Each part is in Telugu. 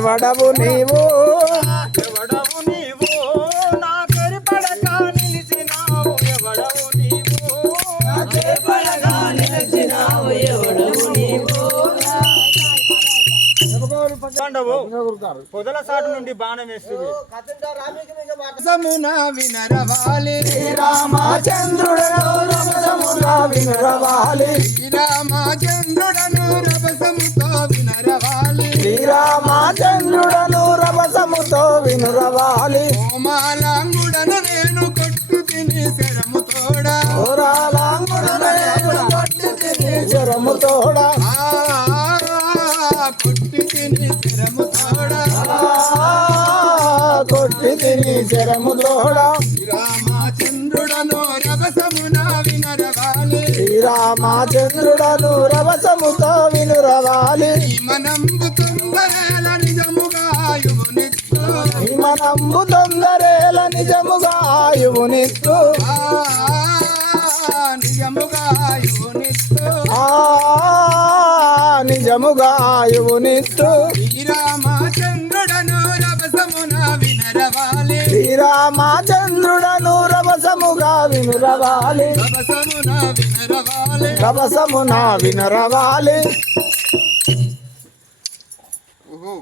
ఎవడవు నీవు? ఎవడవు నీవు? నా కరిపడక నిలిచినావు. ఎవడవు నీవు? పాండవు పొదల సాటు నుండి బాణం వేస్తుంది. సమున వినరవాలి. రామచంద్రుడను వినరవాలి. రభసముతో వినరవాలి. శ్రీరామచంద్రుడను రమసముతో వినురవాలి. కోమాలాంగుడను నేను కొట్టు తిని శరము తోడా ఓరాలాంగుడను కొట్టి తిని శరము తోడా కొట్టు తిని శరము తోడా కొట్టి తిని శరము తోడా శ్రీరామచంద్రుడను రభసమున వినరవాలి శ్రీరామచంద్రుడను రవసముతో వినురవాలి. మనంబు తొందరేల నిజముగా హిమనంబు తొందరేల నిజముగా యువునిత్తు నిజముగా శ్రీరామచంద్రుడను రవసముగా వినురవాలి. రవసమున వినురవాలి. ఓహో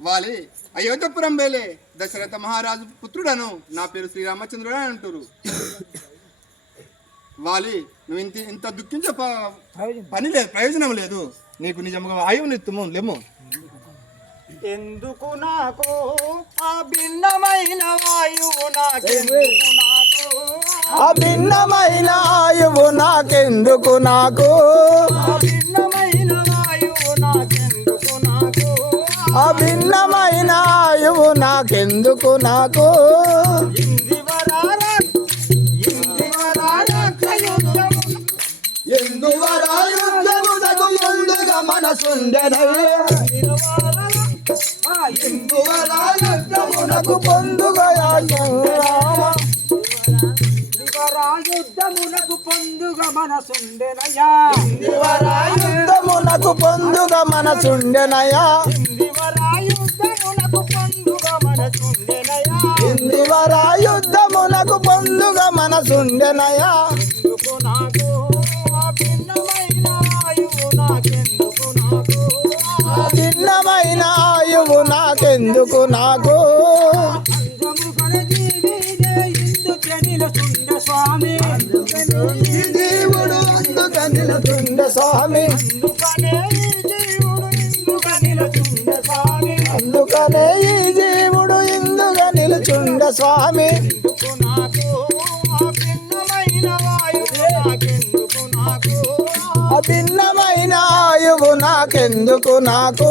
వాలి. అయోధ్యపురం వేలే. దశరథ మహారాజు పుత్రుడను. నా పేరు శ్రీరామచంద్రుడు అని అంటారు వాలి నువ్వు ఇంత ఇంత దుఃఖించే పని లేదు ప్రయోజనం లేదు. నీకు నిజంగా ఆయువునిత్తుము లేము. ఎందుకు నాకు ఆ భిన్నమైన వాయువు నాకెందుకు నాకు? అభిన్నమైన ఆయువు నాకెందుకు నాకు? ఆ భిన్నమైన వాయువు నాకెందుకు నాకు? అభిన్నమైన ఆయువు నాకెందుకు నాకు? ఇందివరార ఇందివరార యుద్ధము ఎందువరా యుద్ధమునకు ముందుగా మనసుండెనయ్య యుద్ధమునకు పొందుగా సంగ్రామ యుద్ధమునకు పొందుగా మనసుండెనయ్యా ఎందువరా యుద్ధమునకు పొందుగా మనసుండెనయ్యా ఇందివరా యుద్ధమునకు పండుగ మనసుండెనయా? ఎందువరా యుద్ధమునకు పొందుగా నాకు నాకెందుకు నాకు? దేవుడు స్వామి అందుకనే ఈ జీవుడు ఇందుగా నిలుచుండే స్వామి ఎందుకు భిన్నమైన అభిన్నమైన ఆయువు నాకెందుకు నాకు?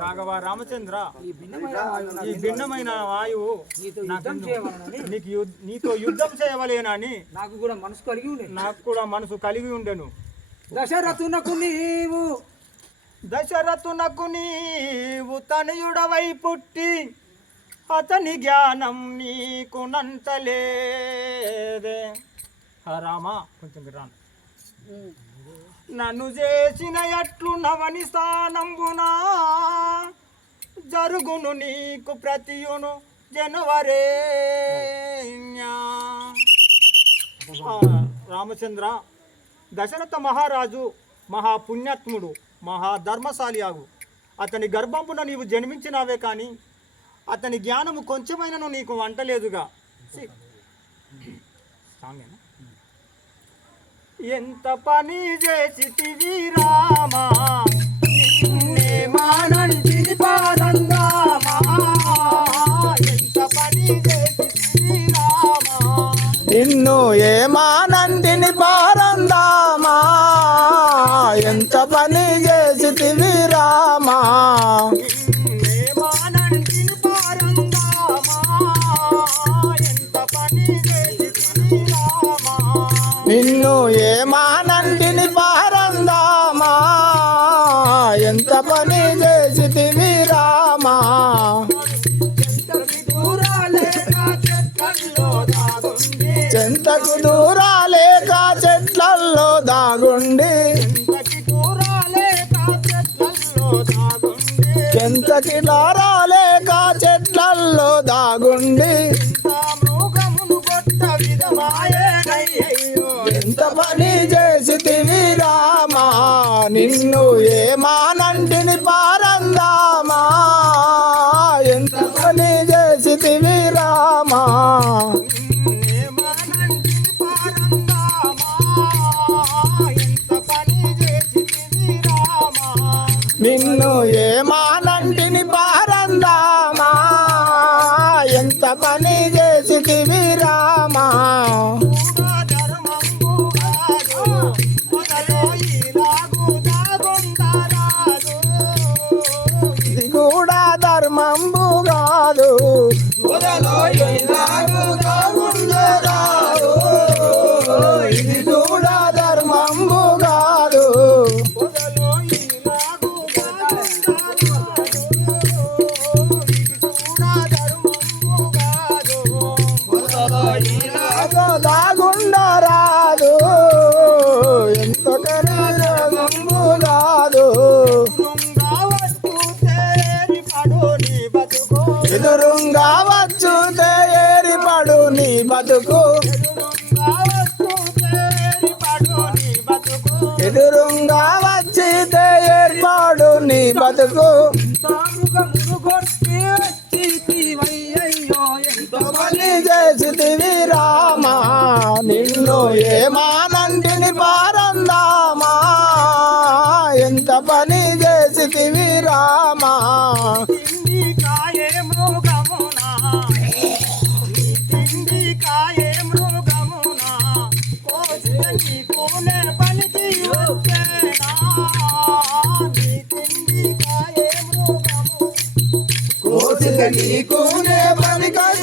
రాఘవ రామచంద్ర. ఈ భిన్నమైన వాయువు నాకు నీతో యుద్ధం? చేయవలనని నీకు యుద్- నీతో యుద్ధం చేయవలేనని నాకు కూడా మనసు కలిగి ఉండే నాకు కూడా మనసు కలిగి ఉండెను. దశరథునకు నీవు దశరథునకు నీవు తనయుడవై పుట్టి అతని జ్ఞానం నీకు నంతలేదే. రామా కొంచెం రాను నన్ను చేసిన ఎట్లు నవని స్థానంబునా? జరుగును నీకు ప్రతియును జనవరే రామచంద్ర దశరథ మహారాజు మహాపుణ్యాత్ముడు మహాధర్మశాలి ఆగు. అతని గర్భంపున నీవు జన్మించినావే కానీ అతని జ్ఞానము కొంచెమైనను నీకు వంటలేదుగా. సాంగేనా? ఎంత పని చేసి రామా? నిన్నే మానంటిది పానందామా ఎంత పని చేసి రామా? నిన్ను ఏమానందిని పారందామా ఎంత పని చేసితివి రామా? నిన్ను ఏమానందిని పారందామా? ఎంత పని చేసితివి రామా? చెంతకు దూరాలేక చెట్లల్లో దాగుండి. చెంతకి లారాలేక చెట్లల్లో దాగుండి. నిన్ను ఏమానంటిని పారందామా? ఎంత పని చేసితివి రామా? నిన్ను ఏమానంటిని ఎదురుంగా వచ్చు ఏరిపడు నీ బతుకు. ఎదురుంగా వచ్చి ఏర్పాడు నీ బతుకు. చేసితివి రామా నీకునే పనికి వచ్చేనా నీ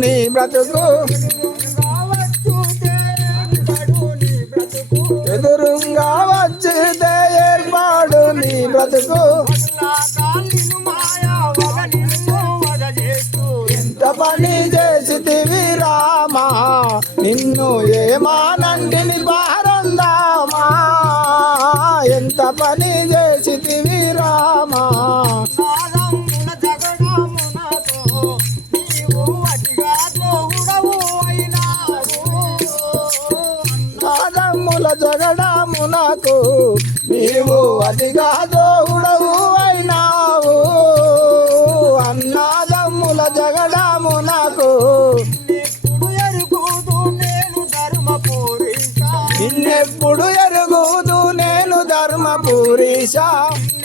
నీ బ్రతుకు. ఎదురుగా వచ్చి ఏర్పాడు నీ బ్రతుకు. ఎంత పని చేసి రామా? నిన్ను ఏమానంటిని పాదముల జగడమునకు నీవు అతిగా దోవుడవు అయినావు. అన్నాదమ్ముల. నిన్నెప్పుడు ఎరుగుదు నేను ధర్మపురీష.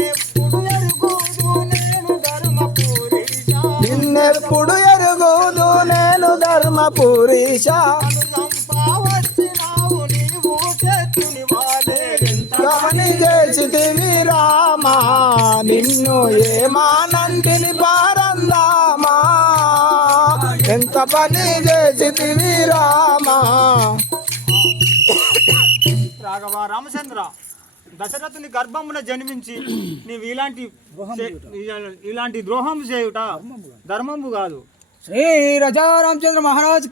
ఎప్పుడు ఎరుగుదు నేను ధర్మపురీశ. నిన్నెప్పుడు ఎరుగుదు నేను ధర్మపురీష. చేసితివి రామా నిన్ను ఏమానంటిని పారందామా. ఎంత పని చేసితివి రామా రాఘవ రామచంద్ర దశరథుని గర్భమున జన్మించి నీవు ఇలాంటి ఇలాంటి ద్రోహం చేయుట ధర్మము కాదు. శ్రీ రజా రామచంద్ర మహారాజ్